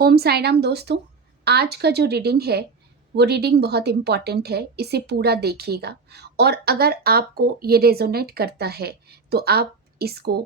ओम साई राम दोस्तों। आज का जो रीडिंग है वो रीडिंग बहुत इम्पॉर्टेंट है, इसे पूरा देखिएगा। और अगर आपको ये रेजोनेट करता है तो आप इसको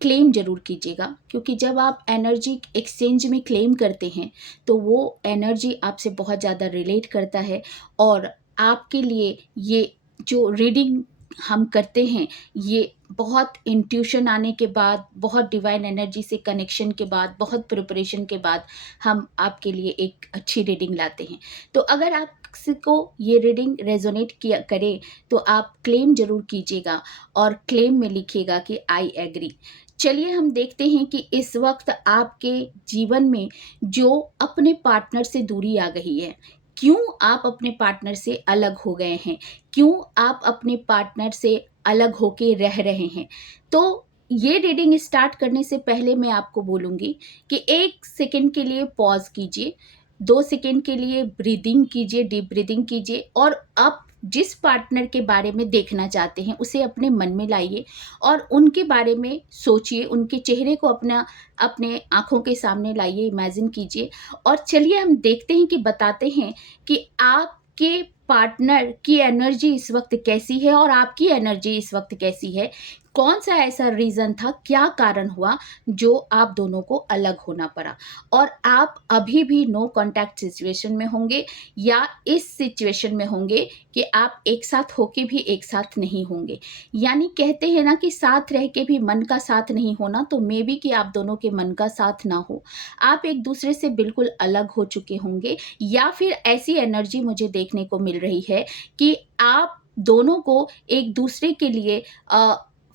क्लेम ज़रूर कीजिएगा, क्योंकि जब आप एनर्जी एक्सचेंज में क्लेम करते हैं तो वो एनर्जी आपसे बहुत ज़्यादा रिलेट करता है। और आपके लिए ये जो रीडिंग हम करते हैं, ये बहुत इंट्यूशन आने के बाद, बहुत डिवाइन एनर्जी से कनेक्शन के बाद, बहुत प्रिपरेशन के बाद हम आपके लिए एक अच्छी रीडिंग लाते हैं। तो अगर आप को ये रीडिंग रेजोनेट किया करे तो आप क्लेम जरूर कीजिएगा और क्लेम में लिखिएगा कि आई एग्री। चलिए हम देखते हैं कि इस वक्त आपके जीवन में जो अपने पार्टनर से दूरी आ गई है, क्यों आप अपने पार्टनर से अलग हो गए हैं, क्यों आप अपने पार्टनर से अलग होके रह रहे हैं। तो ये रीडिंग स्टार्ट करने से पहले मैं आपको बोलूँगी कि 1 सेकंड के लिए पॉज़ कीजिए, 2 सेकंड के लिए ब्रीदिंग कीजिए, डीप ब्रीदिंग कीजिए और आप जिस पार्टनर के बारे में देखना चाहते हैं, उसे अपने मन में लाइए और उनके बारे में सोचिए, उनके चेहरे को अपने आँखों के सामने लाइए, इमेजिन कीजिए। और चलिए हम देखते हैं कि बताते हैं कि आपके पार्टनर की एनर्जी इस वक़्त कैसी है और आपकी एनर्जी इस वक़्त कैसी है। कौन-सा ऐसा रीज़न था, क्या कारण हुआ जो आप दोनों को अलग होना पड़ा? और आप अभी भी नो कॉन्टैक्ट सिचुएशन में होंगे या इस सिचुएशन में होंगे कि आप एक साथ होके भी एक साथ नहीं होंगे। यानी कहते हैं ना कि साथ रह के भी मन का साथ नहीं होना, तो मे बी कि आप दोनों के मन का साथ ना हो। आप एक-दूसरे से बिल्कुल अलग हो चुके होंगे या फिर ऐसी एनर्जी मुझे देखने को मिल रही है कि आप दोनों को एक-दूसरे के लिए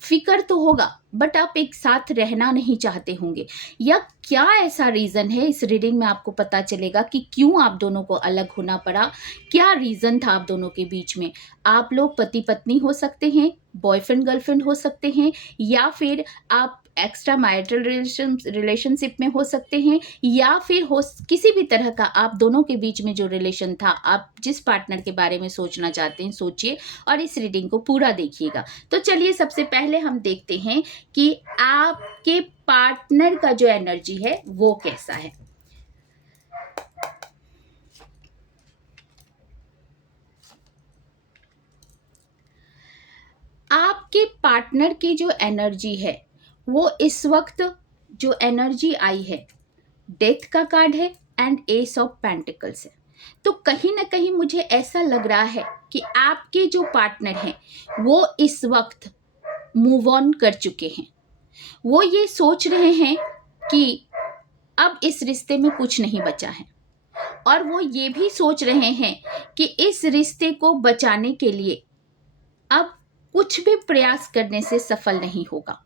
फ़िक्र तो होगा, बट आप एक साथ रहना नहीं चाहते होंगे। या क्या ऐसा रीज़न है, इस रीडिंग में आपको पता चलेगा कि क्यों आप दोनों को अलग होना पड़ा, क्या रीज़न था आप दोनों के बीच में। आप लोग पति-पत्नी हो सकते हैं, बॉयफ्रेंड-गर्लफ्रेंड हो सकते हैं या फिर आप एक्स्ट्रा मैरिटल रिलेशनशिप में हो सकते हैं या फिर किसी भी तरह का आप दोनों के बीच में जो रिलेशन था, आप जिस पार्टनर के बारे में सोचना चाहते हैं, सोचिए और इस रीडिंग को पूरा देखिएगा। तो चलिए सबसे पहले हम देखते हैं कि आपके पार्टनर का जो एनर्जी है वो कैसा है। आपके पार्टनर की जो एनर्जी है वो इस वक्त जो एनर्जी आई है, डेथ का कार्ड है एंड एस ऑफ पेंटिकल्स है। तो कहीं ना कहीं मुझे ऐसा लग रहा है कि आपके जो पार्टनर हैं वो इस वक्त मूव ऑन कर चुके हैं। वो ये सोच रहे हैं कि अब इस रिश्ते में कुछ नहीं बचा है और वो ये भी सोच रहे हैं कि इस रिश्ते को बचाने के लिए अब कुछ भी प्रयास करने से सफल नहीं होगा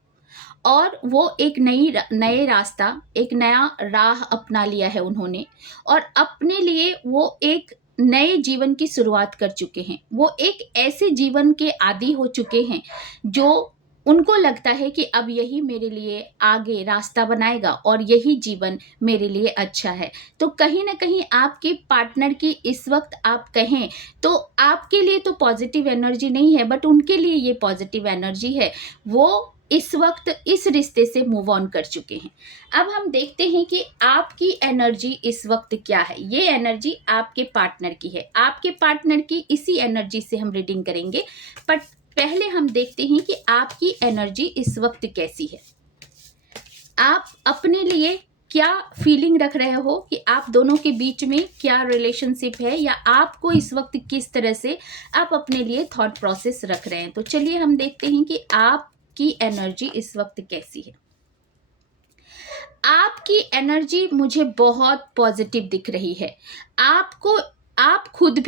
और वो एक नए रास्ता, एक नया राह अपना लिया है उन्होंने और अपने लिए वो एक नए जीवन की शुरुआत कर चुके हैं। वो एक ऐसे जीवन के आदी हो चुके हैं जो उनको लगता है कि अब यही मेरे लिए आगे रास्ता बनाएगा और यही जीवन मेरे लिए अच्छा है। तो कहीं न कहीं आपके पार्टनर की इस वक़्त आप कहें तो आपके लिए तो पॉज़िटिव एनर्जी नहीं है, बट उनके लिए ये पॉज़िटिव एनर्जी है। वो इस वक़्त इस रिश्ते से मूव ऑन कर चुके हैं। अब हम देखते हैं कि आपकी एनर्जी इस वक़्त क्या है। ये एनर्जी आपके पार्टनर की है। आपके पार्टनर की इसी एनर्जी से हम रीडिंग करेंगे। बट पहले हम देखते हैं कि आपकी एनर्जी इस वक़्त कैसी है। आप अपने लिए क्या फीलिंग रख रहे हो कि आप दोनों के बीच में क्या रिलेशनशिप है या आपको इस वक़्त किस तरह से आप अपने लिए थॉट प्रोसेस रख रहे हैं। तो चलिए हम देखते हैं कि आपकी एनर्जी इस वक़्त कैसी है। आपकी एनर्जी मुझे बहुत पॉजिटिव दिख रही है। आप खुद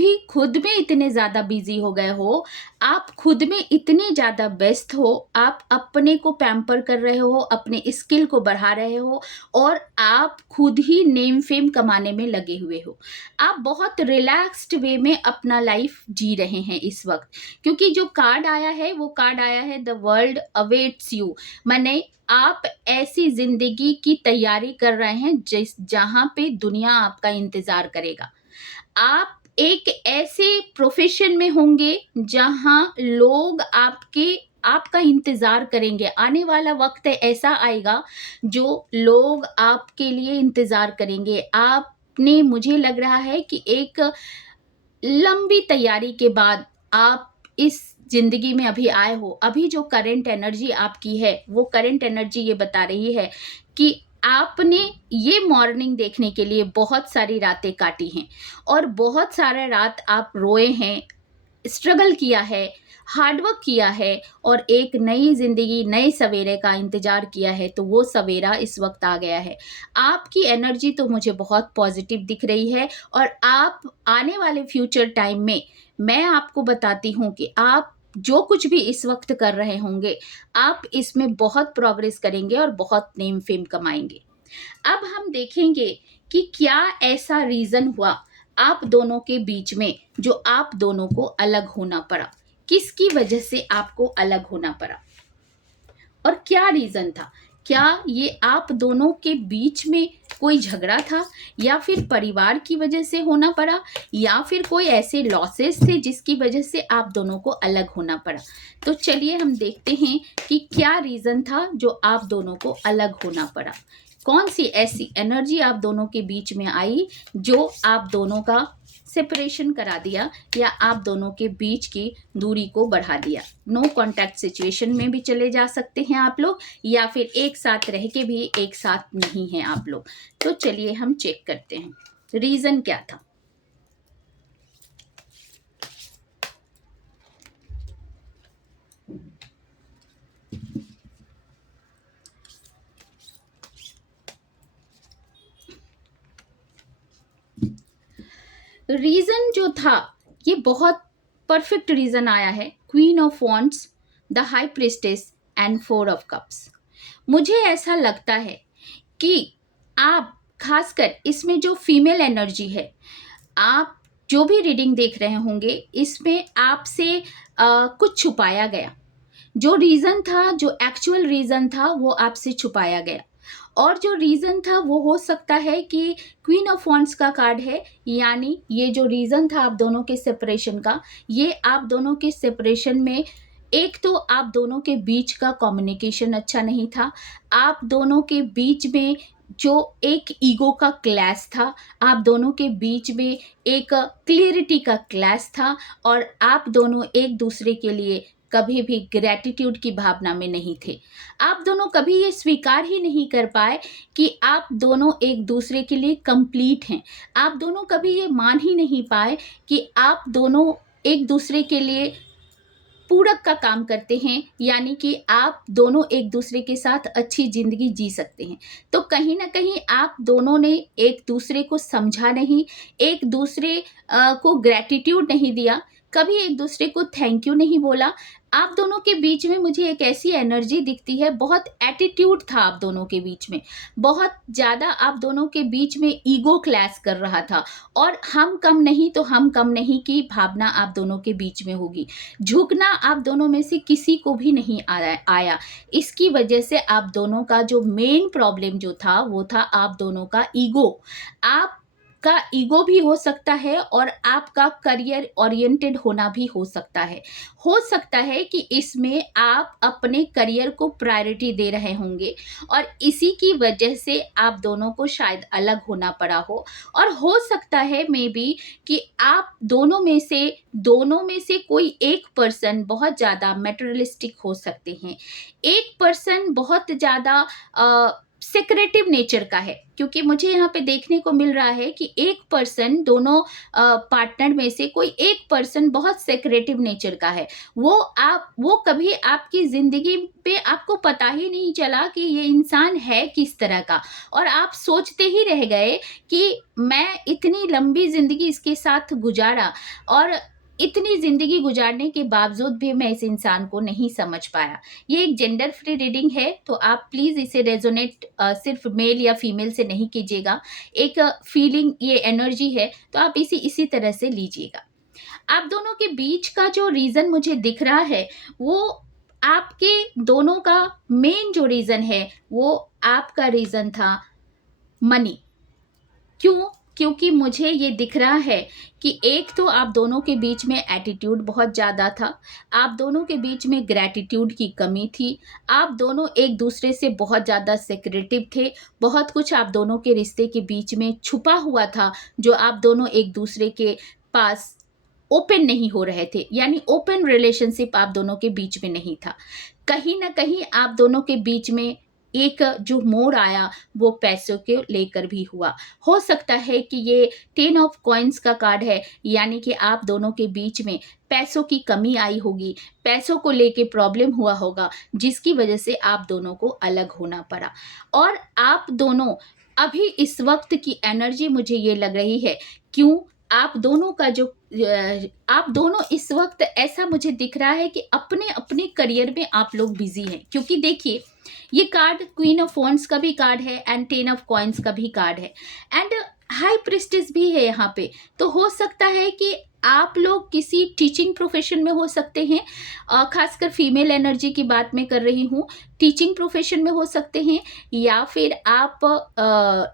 में इतने ज़्यादा बिजी हो गए हो, आप खुद में इतने ज़्यादा व्यस्त हो, आप अपने को पैम्पर कर रहे हो, अपने स्किल को बढ़ा रहे हो और आप खुद ही नेम फेम कमाने में लगे हुए हो। आप बहुत रिलैक्स्ड वे में अपना लाइफ जी रहे हैं इस वक्त, क्योंकि जो कार्ड आया है वो कार्ड आया है द वर्ल्ड अवेट्स यू। माने आप ऐसी जिंदगी की तैयारी कर रहे हैं जहां पे दुनिया आपका इंतजार करेगा। आप एक ऐसे प्रोफेशन में होंगे जहां लोग आपके आपका इंतज़ार करेंगे। आने वाला वक़्त ऐसा आएगा जो लोग आपके लिए इंतज़ार करेंगे। आपने मुझे लग रहा है कि एक लंबी तैयारी के बाद आप इस ज़िंदगी में अभी आए हो। अभी जो करंट एनर्जी आपकी है, वो करंट एनर्जी ये बता रही है कि आपने ये मॉर्निंग देखने के लिए बहुत सारी रातें काटी हैं और बहुत सारा रात आप रोए हैं, स्ट्रगल किया है, हार्ड वर्क किया है और एक नई ज़िंदगी, नए सवेरे का इंतज़ार किया है, तो वो सवेरा इस वक़्त आ गया है। आपकी एनर्जी तो मुझे बहुत पॉज़िटिव दिख रही है और आप आने वाले फ्यूचर टाइम में मैं आपको बताती हूँ कि आप जो कुछ भी इस वक़्त कर रहे होंगे, आप इसमें बहुत प्रोग्रेस करेंगे और बहुत नेम फ़ेम कमाएँगे। अब हम देखेंगे कि क्या ऐसा रीज़न हुआ आप दोनों के बीच में जो आप दोनों को अलग होना पड़ा? किसकी वजह से आपको अलग होना पड़ा? और क्या रीज़न था? क्या ये आप दोनों के बीच में कोई झगड़ा था या फिर परिवार की वजह से होना पड़ा या फिर कोई ऐसे लॉसेस थे जिसकी वजह से आप दोनों को अलग होना पड़ा? तो चलिए हम देखते हैं कि क्या रीज़न था जो आप दोनों को अलग होना पड़ा। कौन-सी ऐसी एनर्जी आप दोनों के बीच में आई जो आप दोनों का सेपरेशन करा दिया या आप दोनों के बीच की दूरी को बढ़ा दिया। नो कॉन्टैक्ट सिचुएशन में भी चले जा सकते हैं आप लोग या फिर एक साथ रह के भी एक साथ नहीं हैं आप लोग। तो चलिए हम चेक करते हैं, रीज़न क्या था? रीज़न जो था, ये बहुत परफेक्ट रीज़न आया है। Queen of wands, the high priestess and 4 of cups. मुझे ऐसा लगता है कि आप खासकर इसमें जो फीमेल एनर्जी है, आप जो भी रीडिंग देख रहे होंगे, इसमें आपसे कुछ छुपाया गया। जो रीज़न था, जो एक्चुअल रीज़न था, वो आपसे छुपाया गया और जो रीज़न था वो हो सकता है कि क्वीन ऑफ वॉन्ड्स का कार्ड है, यानी ये जो रीज़न था आप दोनों के सेपरेशन का, ये आप दोनों के सेपरेशन में एक तो आप दोनों के बीच का कम्युनिकेशन अच्छा नहीं था। आप दोनों के बीच में जो एक ईगो का क्लैश था, आप दोनों के बीच में एक क्लैरिटी का क्लैश था और आप दोनों एक-दूसरे के लिए कभी भी ग्रैटिट्यूड की भावना में नहीं थे। आप दोनों कभी ये स्वीकार ही नहीं कर पाए कि आप दोनों एक-दूसरे के लिए कंप्लीट हैं। आप दोनों कभी ये मान ही नहीं पाए कि आप दोनों एक-दूसरे के लिए पूरक का काम करते हैं, यानी कि आप दोनों एक-दूसरे के साथ अच्छी ज़िंदगी जी सकते हैं। तो कहीं न कहीं आप दोनों ने एक-दूसरे को समझा नहीं, एक-दूसरे को ग्रैटिट्यूड नहीं दिया, कभी एक-दूसरे को थैंक यू नहीं बोला। आप दोनों के बीच में मुझे एक ऐसी एनर्जी दिखती है, बहुत एटीट्यूड था आप दोनों के बीच में, बहुत ज़्यादा आप दोनों के बीच में ईगो क्लैश कर रहा था और हम कम नहीं तो हम कम नहीं की भावना आप दोनों के बीच में होगी। झुकना आप दोनों में से किसी को भी नहीं आया। इसकी वजह से आप दोनों का जो मेन प्रॉब्लम जो था, वो था आप दोनों का ईगो। आपका ईगो भी हो सकता है और आपका करियर ओरिएंटेड होना भी हो सकता है। हो सकता है कि इसमें आप अपने करियर को प्रायोरिटी दे रहे होंगे और इसी की वजह से आप दोनों को शायद अलग होना पड़ा हो और हो सकता है मे बी कि आप दोनों में से कोई एक पर्सन बहुत ज़्यादा मटेरियलिस्टिक हो सकते हैं। एक पर्सन बहुत ज़्यादा सेक्रेटिव नेचर का है, क्योंकि मुझे यहाँ पे देखने को मिल रहा है कि एक पर्सन दोनों पार्टनर में से कोई एक पर्सन बहुत सेक्रेटिव नेचर का है। वो कभी आपकी ज़िंदगी पे आपको पता ही नहीं चला कि ये इंसान है किस तरह का और आप सोचते ही रह गए कि मैं इतनी लंबी ज़िंदगी इसके साथ गुज़ारा और इतनी ज़िंदगी गुज़ारने के बावजूद भी मैं इस इंसान को नहीं समझ पाया। ये एक जेंडर फ्री रीडिंग है, तो आप प्लीज़ इसे रेज़ोनेट सिर्फ़ मेल या फीमेल से नहीं कीजिएगा। एक फीलिंग ये एनर्जी है, तो आप इसी तरह से लीजिएगा। आप दोनों के बीच का जो रीज़न मुझे दिख रहा है, वो आपके दोनों का मेन जो रीज़न है, वो आपका रीज़न था मनी। क्यों? क्योंकि मुझे ये दिख रहा है कि एक तो आप दोनों के बीच में एटीट्यूड बहुत ज़्यादा था, आप दोनों के बीच में ग्रैटिट्यूड की कमी थी, आप दोनों एक-दूसरे से बहुत ज़्यादा सिक्रेटिव थे, बहुत कुछ आप दोनों के रिश्ते के बीच में छुपा हुआ था, जो आप दोनों एक-दूसरे के पास ओपन नहीं हो रहे थे, यानी ओपन रिलेशनशिप आप दोनों के बीच में नहीं था। कहीं न कहीं आप दोनों के बीच में एक जो मोड़ आया, वो पैसों को लेकर भी हुआ। हो सकता है कि ये 10 ऑफ कॉइन्स का कार्ड है, यानी कि आप दोनों के बीच में पैसों की कमी आई होगी, पैसों को लेके प्रॉब्लम हुआ होगा, जिसकी वजह से आप दोनों को अलग होना पड़ा। और आप दोनों अभी इस वक़्त की एनर्जी मुझे ये लग रही है, क्यों? आप दोनों का जो आप दोनों इस वक़्त ऐसा मुझे दिख रहा है कि अपने-अपने करियर में आप लोग बिज़ी हैं। क्योंकि देखिए, ये कार्ड क्वीन ऑफ वॉन्ड्स का भी कार्ड है एंड 10 ऑफ कॉइन्स का भी कार्ड है एंड हाई प्रीस्टेस भी है यहाँ पे। तो हो सकता है कि आप लोग किसी टीचिंग प्रोफ़ेशन में हो सकते हैं, ख़ासकर फीमेल एनर्जी की बात मैं कर रही हूँ। टीचिंग प्रोफ़ेशन में हो सकते हैं, या फिर आप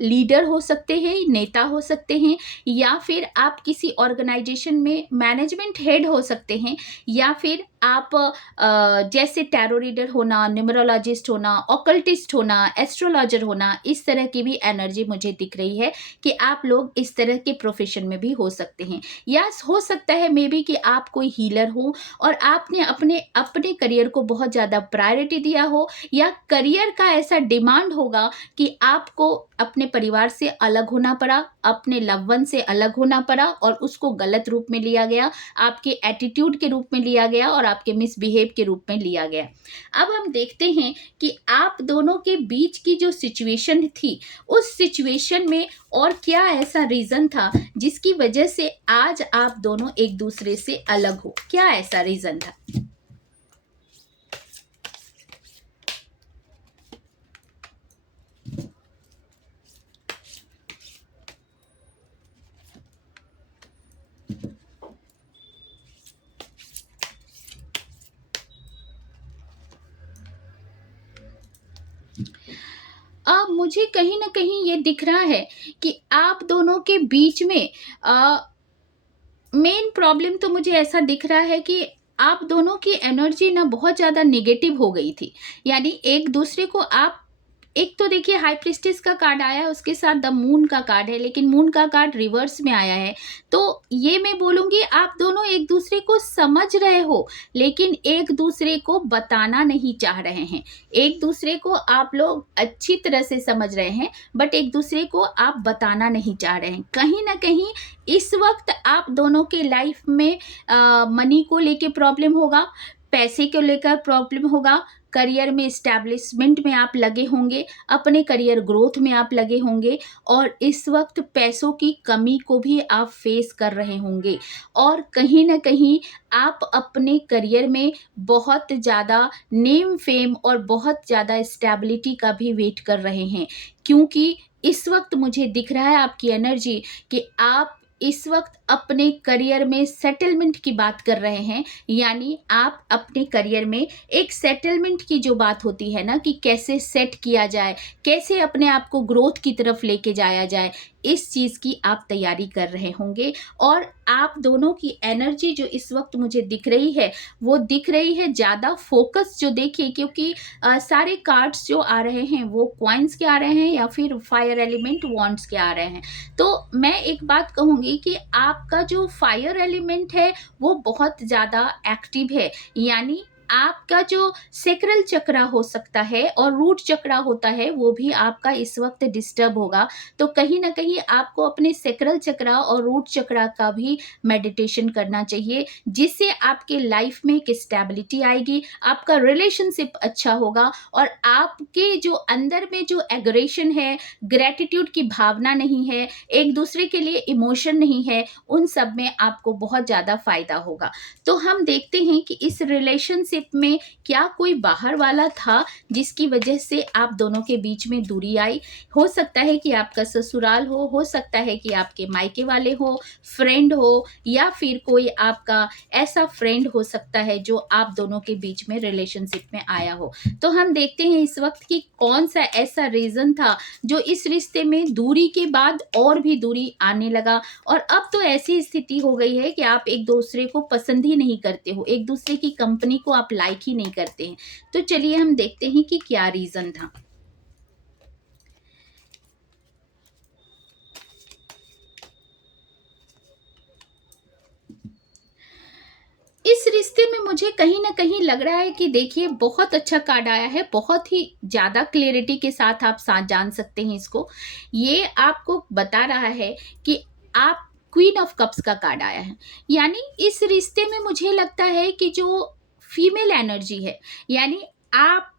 लीडर हो सकते हैं, नेता हो सकते हैं, या फिर आप किसी ऑर्गेनाइजेशन में मैनेजमेंट हेड हो सकते हैं, या फिर आप जैसे टैरो रीडर होना, न्यूमरोलॉजिस्ट होना, ऑकल्टिस्ट होना, एस्ट्रोलॉजर होना, इस तरह की भी एनर्जी मुझे दिख रही है कि आप लोग इस तरह के प्रोफ़ेशन में भी हो सकते हैं। या हो सकता है मे बी कि आप कोई हीलर हो और आपने अपने अपने करियर को बहुत ज़्यादा प्रायोरिटी दिया हो, या करियर का ऐसा डिमांड होगा कि आपको अपने परिवार से अलग होना पड़ा, अपने लव वन से अलग होना पड़ा और उसको गलत रूप में लिया गया, आपके एटीट्यूड के रूप में लिया गया और आपके मिसबिहेव के रूप में लिया गया। अब हम देखते हैं कि आप दोनों के बीच की जो सिचुएशन थी, उस सिचुएशन में और क्या ऐसा रीज़न था जिसकी वजह से आज आप दोनों एक-दूसरे से अलग हो? क्या ऐसा रीज़न था? मुझे कहीं न कहीं ये दिख रहा है कि आप दोनों के बीच में अ, मेन प्रॉब्लम तो मुझे ऐसा दिख रहा है कि आप दोनों की एनर्जी ना बहुत ज़्यादा नेगेटिव हो गई थी। यानी एक-दूसरे को आप, एक तो देखिए हाई प्रीस्टेस का कार्ड आया है, उसके साथ द मून का कार्ड है, लेकिन मून का कार्ड रिवर्स में आया है। तो ये मैं बोलूँगी आप दोनों एक-दूसरे को समझ रहे हो, लेकिन एक-दूसरे को बताना नहीं चाह रहे हैं। एक-दूसरे को आप लोग अच्छी तरह से समझ रहे हैं, बट एक-दूसरे को आप बताना नहीं चाह रहे हैं। कहीं न कहीं इस वक़्त आप दोनों के लाइफ़ में मनी को लेके प्रॉब्लम होगा, पैसे को लेकर प्रॉब्लम होगा, करियर में एस्टैब्लिशमेंट में आप लगे होंगे, अपने करियर ग्रोथ में आप लगे होंगे और इस वक़्त पैसों की कमी को भी आप फ़ेस कर रहे होंगे और कहीं न कहीं आप अपने करियर में बहुत ज़्यादा नेम फ़ेम और बहुत ज़्यादा स्टेबिलिटी का भी वेट कर रहे हैं। क्योंकि इस वक़्त मुझे दिख रहा है आपकी एनर्जी कि आप इस वक़्त अपने करियर में सेटलमेंट की बात कर रहे हैं, यानी आप अपने करियर में एक सेटलमेंट की जो बात होती है ना कि कैसे सेट किया जाए, कैसे अपने आप को ग्रोथ की तरफ लेके जाया जाए, इस चीज़ की आप तैयारी कर रहे होंगे और आप दोनों की एनर्जी जो इस वक़्त मुझे दिख रही है, वो दिख रही है ज़्यादा फ़ोकस जो देखिए क्योंकि सारे कार्ड्स जो आ रहे हैं वो कॉइन्स के आ रहे हैं या फिर फायर एलिमेंट वॉन्ड्स के आ रहे हैं। तो मैं एक बात कहूँगी कि आपका जो फायर एलिमेंट है, वो बहुत ज़्यादा एक्टिव है, यानी आपका जो सैक्रल चक्रा हो सकता है और रूट चक्रा होता है, वो भी आपका इस वक़्त डिस्टर्ब होगा। तो कहीं न कहीं आपको अपने सैक्रल चक्रा और रूट चक्रा का भी मेडिटेशन करना चाहिए, जिससे आपके लाइफ़ में एक स्टेबिलिटी आएगी, आपका रिलेशनशिप अच्छा होगा और आपके जो अंदर में जो एग्रेशन है, ग्रैटिट्यूड की भावना नहीं है, एक-दूसरे के लिए इमोशन नहीं है, उन सब में आपको बहुत ज़्यादा फ़ायदा होगा। तो हम देखते हैं कि इस रिलेशनशिप रिलेशनशिप में क्या कोई बाहर वाला था जिसकी वजह से आप दोनों के बीच में दूरी आई? हो सकता है कि आपका ससुराल हो सकता है कि आपके मायके वाले हो, फ्रेंड हो, या फिर कोई आपका ऐसा फ्रेंड हो सकता है जो आप दोनों के बीच में रिलेशनशिप में आया हो। तो हम देखते हैं इस वक़्त कि कौन-सा ऐसा रीज़न था जो इस रिश्ते में दूरी के बाद और भी दूरी आने लगा, और अब तो ऐसी स्थिति हो गई है कि आप एक-दूसरे को पसंद ही नहीं करते हो, एक-दूसरे की कंपनी को आप लाइक ही नहीं करते हैं। तो चलिए हम देखते हैं कि क्या रीज़न था। इस रिश्ते में मुझे कहीं न कहीं लग रहा है कि देखिए बहुत अच्छा कार्ड आया है, बहुत ही ज़्यादा क्लैरिटी के साथ आप जान सकते हैं इसको। ये आपको बता रहा है कि आप क्वीन ऑफ कप्स का कार्ड आया है। यानी इस रिश्ते में मुझे लगता है कि जो फीमेल एनर्जी है, यानी आप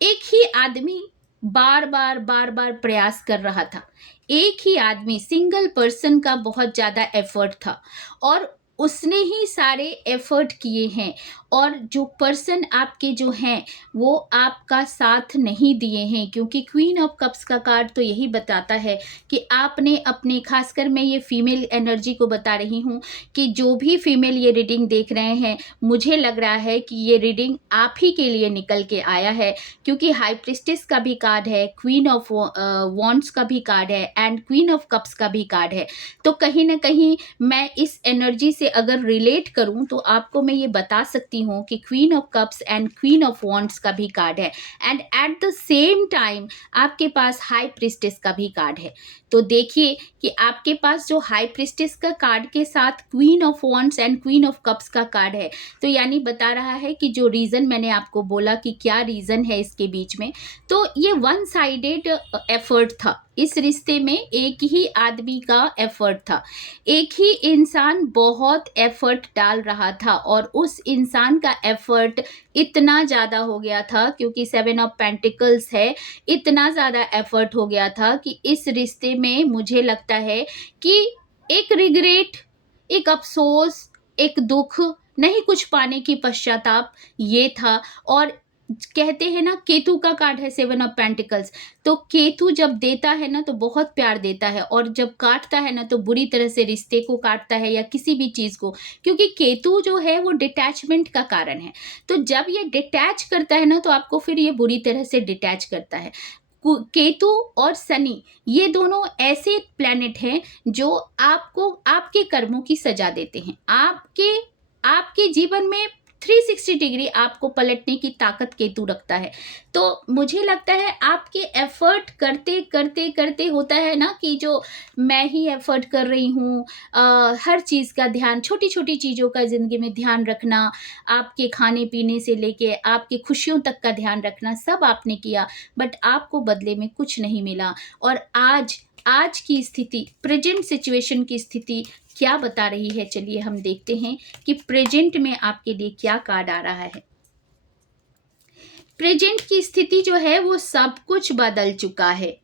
एक ही आदमी बार-बार, बार-बार प्रयास कर रहा था। एक ही आदमी सिंगल पर्सन का बहुत ज़्यादा एफर्ट था और उसने ही सारे एफर्ट किए हैं, और जो पर्सन आपके जो हैं, वो आपका साथ नहीं दिए हैं, क्योंकि क्वीन ऑफ कप्स का कार्ड तो यही बताता है कि आपने अपने, खासकर मैं ये फीमेल एनर्जी को बता रही हूँ कि जो भी फीमेल ये रीडिंग देख रहे हैं, मुझे लग रहा है कि ये रीडिंग आप ही के लिए निकल के आया है, क्योंकि हाई प्रिस्टेस का भी कार्ड है, क्वीन ऑफ वॉन्ड्स का भी कार्ड है एंड क्वीन ऑफ कप्स का भी कार्ड है। तो कहीं न कहीं मैं इस एनर्जी से अगर रिलेट करूँ तो आपको मैं ये बता सकती हूँ कि queen of cups and queen of wands का भी कार्ड है, and at the same time आपके पास हाई प्रिस्टेस का भी कार्ड है। तो देखिए कि आपके पास जो हाई प्रिस्टेस का कार्ड के साथ queen of wands and queen of cups का कार्ड है, तो यानी बता रहा है कि जो रीज़न मैंने आपको बोला कि क्या रीज़न है इसके बीच में, तो ये वन साइडेड एफर्ट था। इस रिश्ते में एक ही आदमी का एफर्ट था। एक ही इंसान बहुत एफर्ट डाल रहा था, और उस इंसान का एफर्ट इतना ज़्यादा हो गया था, क्योंकि 7 ऑफ पेंटिकल्स है, इतना ज़्यादा एफर्ट हो गया था कि इस रिश्ते में मुझे लगता है कि एक रिग्रेट, एक अफ़सोस, एक दुःख, नहीं कुछ पाने की पश्चाताप ये था। और कहते हैं ना, केतु का कार्ड है 7 ऑफ पेंटिकल्स, तो केतु जब देता है ना तो बहुत प्यार देता है, और जब काटता है ना तो बुरी तरह से रिश्ते को काटता है या किसी भी चीज़ को, क्योंकि केतु जो है वो डिटैचमेंट का कारण है। तो जब ये डिटैच करता है ना तो आपको फिर ये बुरी तरह से डिटैच करता है। केतु और शनि, ये दोनों ऐसे प्लैनेट हैं जो आपको आपके कर्मों की सजा देते हैं। आपके आपके जीवन में 360 डिग्री आपको पलटने की ताकत केतु रखता है। तो मुझे लगता है आपके एफर्ट करते करते करते होता है ना कि जो मैं ही एफर्ट कर रही हूँ, हर चीज़ का ध्यान, छोटी छोटी चीज़ों का ज़िंदगी में ध्यान रखना, आपके खाने पीने से लेके आपकी खुशियों तक का ध्यान रखना, सब आपने किया, बट आपको बदले में कुछ नहीं मिला। और आज की स्थिति, प्रेजेंट सिचुएशन की स्थिति क्या बता रही है, चलिए हम देखते हैं कि प्रेजेंट में आपके लिए क्या कार्ड आ रहा है। प्रेजेंट की स्थिति जो है वो सब कुछ बदल चुका है,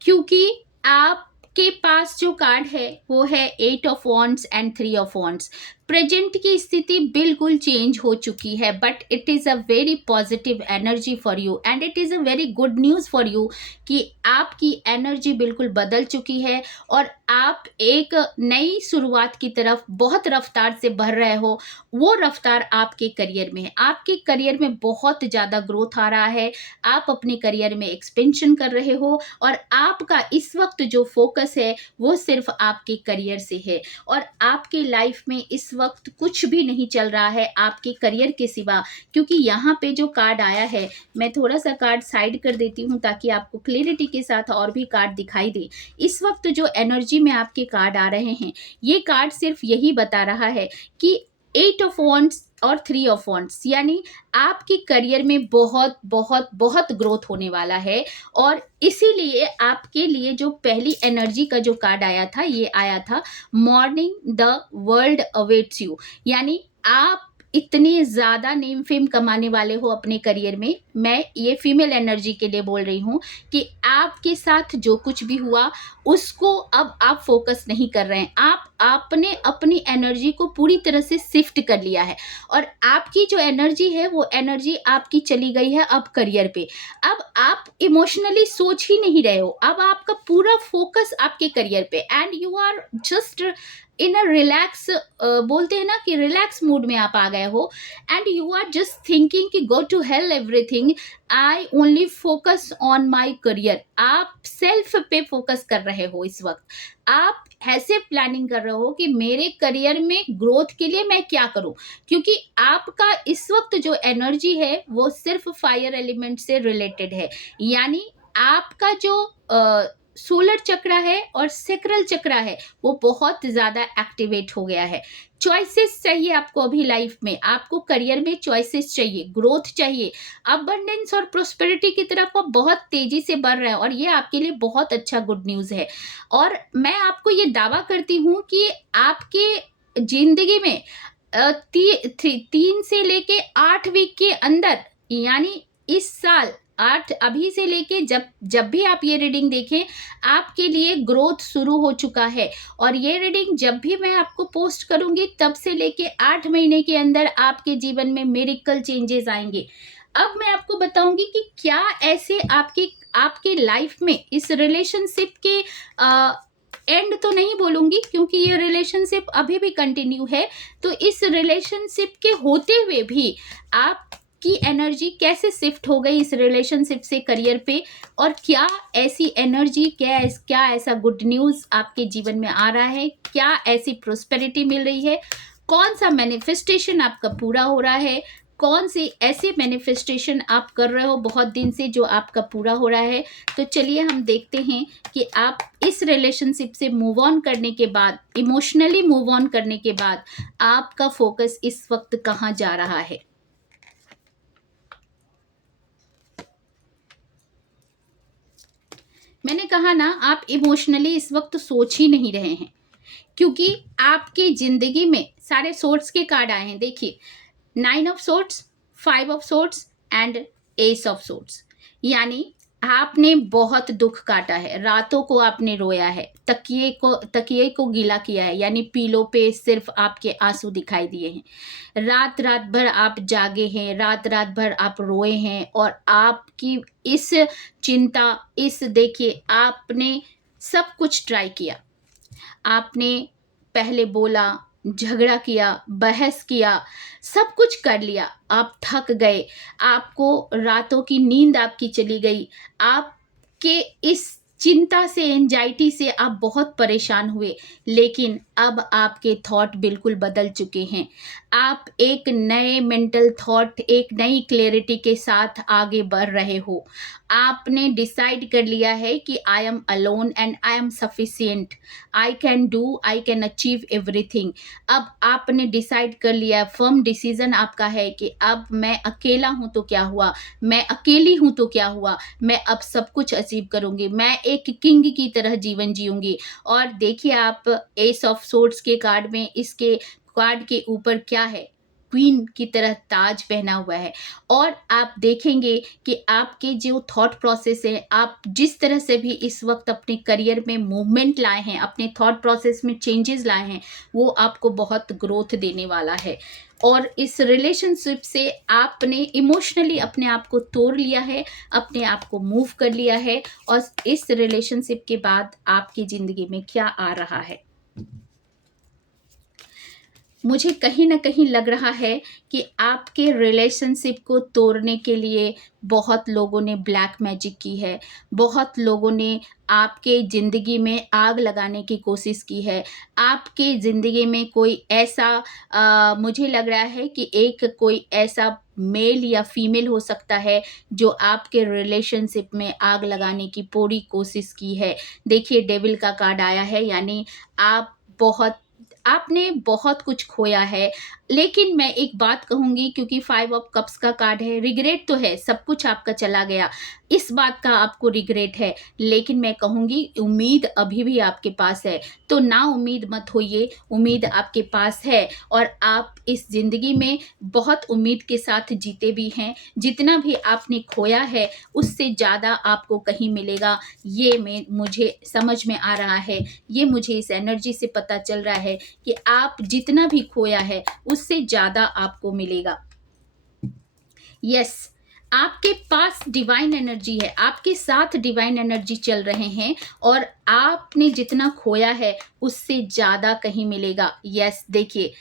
क्योंकि आपके पास जो कार्ड है वो है 8 of wands and 3 of wands. Present की स्थिति बिल्कुल चेंज हो चुकी है, but it is a very positive energy for you and it is a very good news for you कि आपकी एनर्जी बिल्कुल बदल चुकी है, और आप एक नई शुरुआत की तरफ बहुत रफ्तार से बढ़ रहे हो। वो रफ्तार आपके करियर में है, आपके करियर में बहुत ज़्यादा ग्रोथ आ रहा है, आप अपने करियर में एक्सपेंशन कर रहे हो, और आपका इस वक्त जो फोकस है वो सिर्फ आपके करियर से है, और आपके लाइफ में इस वक्त कुछ भी नहीं चल रहा है आपके करियर के सिवा। क्योंकि यहाँ पे जो कार्ड आया है, मैं थोड़ा सा कार्ड साइड कर देती हूँ ताकि आपको क्लैरिटी के साथ और भी कार्ड दिखाई दे। इस वक्त जो एनर्जी में आपके कार्ड आ रहे हैं, ये कार्ड सिर्फ यही बता रहा है कि 8 ऑफ वॉन्ड्स और 3 ऑफ वॉन्ड्स, यानी आपके करियर में बहुत बहुत बहुत ग्रोथ होने वाला है। और इसीलिए आपके लिए जो पहली एनर्जी का जो कार्ड आया था, ये आया था morning the world awaits you, यानी आप इतने ज़्यादा नेम फेम कमाने वाले हो अपने करियर में। मैं ये फीमेल एनर्जी के लिए बोल रही हूँ कि आपके साथ जो कुछ भी हुआ उसको अब आप फ़ोकस नहीं कर रहे हैं। आपने अपनी एनर्जी को पूरी तरह से शिफ्ट कर लिया है और आपकी जो एनर्जी है, वो एनर्जी आपकी चली गई है अब करियर पे। अब आप इमोशनली सोच ही नहीं रहे हो, अब आपका पूरा फ़ोकस आपके करियर पे and you are just in a relax बोलते हैं ना कि रिलैक्स मूड में आप आ गए हो and you are just thinking कि go to hell everything, I only focus on my career. आप सेल्फ पे फोकस कर रहे हो इस वक्त। आप ऐसे प्लानिंग कर रहे हो कि मेरे करियर में ग्रोथ के लिए मैं क्या करूं, क्योंकि आपका इस वक्त जो एनर्जी है वो सिर्फ फायर एलिमेंट से रिलेटेड है। यानी आपका जो सोलर चक्र है और सेक्रल चक्र है वो बहुत ज्यादा एक्टिवेट हो गया है। चॉइसेस चाहिए आपको अभी लाइफ में, आपको करियर में चॉइसेस चाहिए, ग्रोथ चाहिए, अबंडेंस और प्रोस्पेरिटी की तरफ आप बहुत तेजी से बढ़ रहे हैं और ये आपके लिए बहुत अच्छा गुड न्यूज है। और मैं आपको ये दावा करती हूँ कि आपके जिंदगी में 3 से लेके 8 वीक के अंदर, यानी इस साल 8 अभी से लेके जब भी आप ये रीडिंग देखें, आपके लिए ग्रोथ शुरू हो चुका है। और ये रीडिंग जब भी मैं आपको पोस्ट करूंगी तब से लेके 8 महीने के अंदर आपके जीवन में मिरेकल चेंजेस आएंगे। अब मैं आपको बताऊंगी कि क्या ऐसे आपके लाइफ में इस रिलेशनशिप के एंड तो नहीं बोलूंगी क्योंकि ये रिलेशनशिप अभी भी कंटिन्यू है, तो इस रिलेशनशिप के होते हुए भी आपकी एनर्जी कैसे शिफ्ट हो गई इस रिलेशनशिप से करियर पे, और क्या ऐसी एनर्जी, क्या ऐसा गुड न्यूज आपके जीवन में आ रहा है, क्या ऐसी प्रोस्पेरिटी मिल रही है, कौन सा मैनिफेस्टेशन आपका पूरा हो रहा है, कौन से ऐसे मैनिफेस्टेशन आप कर रहे हो बहुत दिन से जो आपका पूरा हो रहा है। तो चलिए हम देखते हैं कि आप इस रिलेशनशिप से मूव ऑन करने के बाद, इमोशनली मूव ऑन करने के बाद आपका फोकस इस वक्त कहाँ जा रहा है। मैंने कहा ना, आप इमोशनली इस वक्त सोच ही नहीं रहे हैं क्योंकि आपकी जिंदगी में सारे सोर्ट्स के कार्ड आए हैं। देखिए, 9 of sorts, 5 of sorts and S of sorts. यानी आपने बहुत दुख काटा है, रातों को आपने रोया है, तकिए को गीला किया है, यानी पीलो पे सिर्फ आपके आंसू दिखाई दिए हैं। रात रात भर आप जागे हैं, रात रात भर आप रोए हैं और आपकी इस चिंता, इस देखिए आपने सब कुछ ट्राई किया, आपने पहले बोला, झगड़ा किया, बहस किया, सब कुछ कर लिया, आप थक गए, आपको रातों की नींद आपकी चली गई, आपके इस चिंता से, एंजाइटी से आप बहुत परेशान हुए, लेकिन अब आपके थॉट बिल्कुल बदल चुके हैं। आप एक नए मेंटल थॉट, एक नई क्लैरिटी के साथ आगे बढ़ रहे हो। आपने डिसाइड कर लिया है कि I am alone and I am sufficient, I can do, I can achieve everything. अब आपने डिसाइड कर लिया, फर्म डिसीजन आपका है कि अब मैं अकेला हूं तो क्या हुआ, मैं अकेली हूं तो क्या हुआ, मैं अब सब कुछ अचीव करूंगी, मैं एक किंग की तरह जीवन जीऊंगी। और देखिए, आप एस ऑफ सोर्ड्स के कार्ड में, इसके कार्ड के ऊपर क्या है, क्वीन की तरह ताज पहना हुआ है। और आप देखेंगे कि आपके जो थॉट प्रोसेस है, आप जिस तरह से भी इस वक्त अपने करियर में मूवमेंट लाए हैं, अपने थॉट प्रोसेस में चेंजेस लाए हैं, वो आपको बहुत ग्रोथ देने वाला है। और इस रिलेशनशिप से आपने इमोशनली अपने आप को तोड़ लिया है, अपने आप को मूव कर लिया है। और इस रिलेशनशिप के बाद आपकी जिंदगी में क्या आ रहा है, मुझे कहीं ना कहीं लग रहा है कि आपके रिलेशनशिप को तोड़ने के लिए बहुत लोगों ने ब्लैक मैजिक की है, बहुत लोगों ने आपके ज़िंदगी में आग लगाने की कोशिश की है। आपके ज़िंदगी में कोई ऐसा मुझे लग रहा है कि एक कोई ऐसा मेल या फीमेल हो सकता है जो आपके रिलेशनशिप में आग लगाने की पूरी कोशिश की है। देखिए, डेविल का कार्ड आया है, यानी आपने बहुत कुछ खोया है, लेकिन मैं एक बात कहूँगी, क्योंकि 5 ऑफ कप्स का कार्ड है, रिग्रेट तो है, सब कुछ आपका चला गया, इस बात का आपको रिग्रेट है, लेकिन मैं कहूँगी उम्मीद अभी भी आपके पास है। तो ना उम्मीद मत होइए, उम्मीद आपके पास है और आप इस ज़िंदगी में बहुत उम्मीद के साथ जीते भी हैं। जितना भी आपने खोया है, उससे ज़्यादा आपको कहीं मिलेगा, ये मुझे समझ में आ रहा है। ये मुझे इस एनर्जी से पता चल रहा है कि आप जितना भी खोया है, उससे ज़्यादा आपको मिलेगा। यस, आपके पास डिवाइन एनर्जी है, आपके साथ डिवाइन एनर्जी चल रहे हैं और आपने जितना खोया है, उससे ज़्यादा कहीं मिलेगा। यस, देखिए,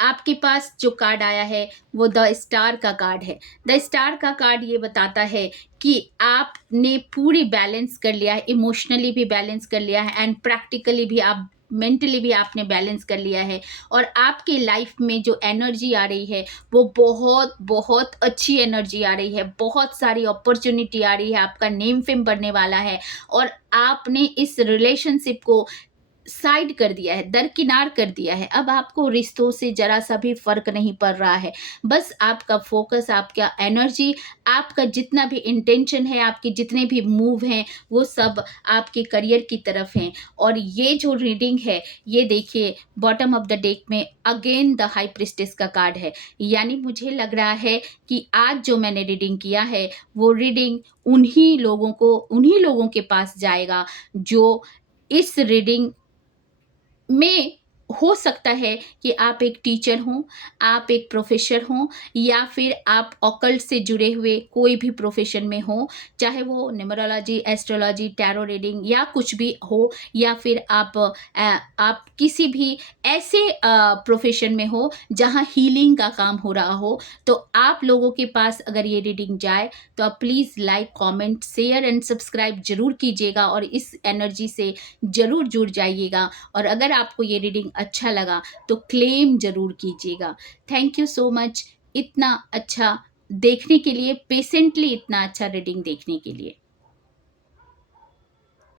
आपके पास जो कार्ड आया है, वो द स्टार का कार्ड है। द स्टार का कार्ड ये बताता है कि आपने पूरी बैलेंस कर लिया है, इमोशनली भी बैलेंस कर लिया है एंड प्रैक्टिकली भी, आप मेंटली भी आपने बैलेंस कर लिया है और आपके लाइफ में जो एनर्जी आ रही है, वो बहुत बहुत अच्छी एनर्जी आ रही है, बहुत सारी अपॉर्चुनिटी आ रही है, आपका नेम फेम बढ़ने वाला है और आपने इस रिलेशनशिप को साइड कर दिया है, दरकिनार कर दिया है। अब आपको रिश्तों से ज़रा-सा भी फ़र्क नहीं पड़ रहा है। बस आपका फ़ोकस, आपका एनर्जी, आपका जितना भी इंटेंशन है, आपके जितने भी मूव हैं, वो सब आपके करियर की तरफ हैं। और ये जो रीडिंग है, ये देखिए, बॉटम ऑफ द डेक में अगेन द हाई प्रीस्टेस का कार्ड है। यानी मुझे लग रहा है कि आज जो मैंने रीडिंग किया है, वो रीडिंग उन्हीं लोगों के पास जाएगा, जो इस रीडिंग में हो सकता है कि आप एक टीचर हों, आप एक प्रोफ़ेसर हों या फिर आप ऑकल्ट से जुड़े हुए कोई भी प्रोफ़ेशन में हों, चाहे वो न्यूमरोलॉजी, एस्ट्रोलॉजी, टैरो रीडिंग या कुछ भी हो, या फिर आप किसी भी ऐसे प्रोफ़ेशन में हो जहाँ हीलिंग का काम हो रहा हो। तो आप लोगों के पास अगर ये रीडिंग जाए, तो आप please like, comment, share and subscribe ज़रूर कीजिएगा और इस एनर्जी से ज़रूर जुड़ जाइएगा। और अगर आपको ये रीडिंग अच्छा लगा, तो क्लेम ज़रूर कीजिएगा। थैंक यू सो मच, इतना अच्छा देखने के लिए, पेशेंटली इतना अच्छा रीडिंग देखने के लिए।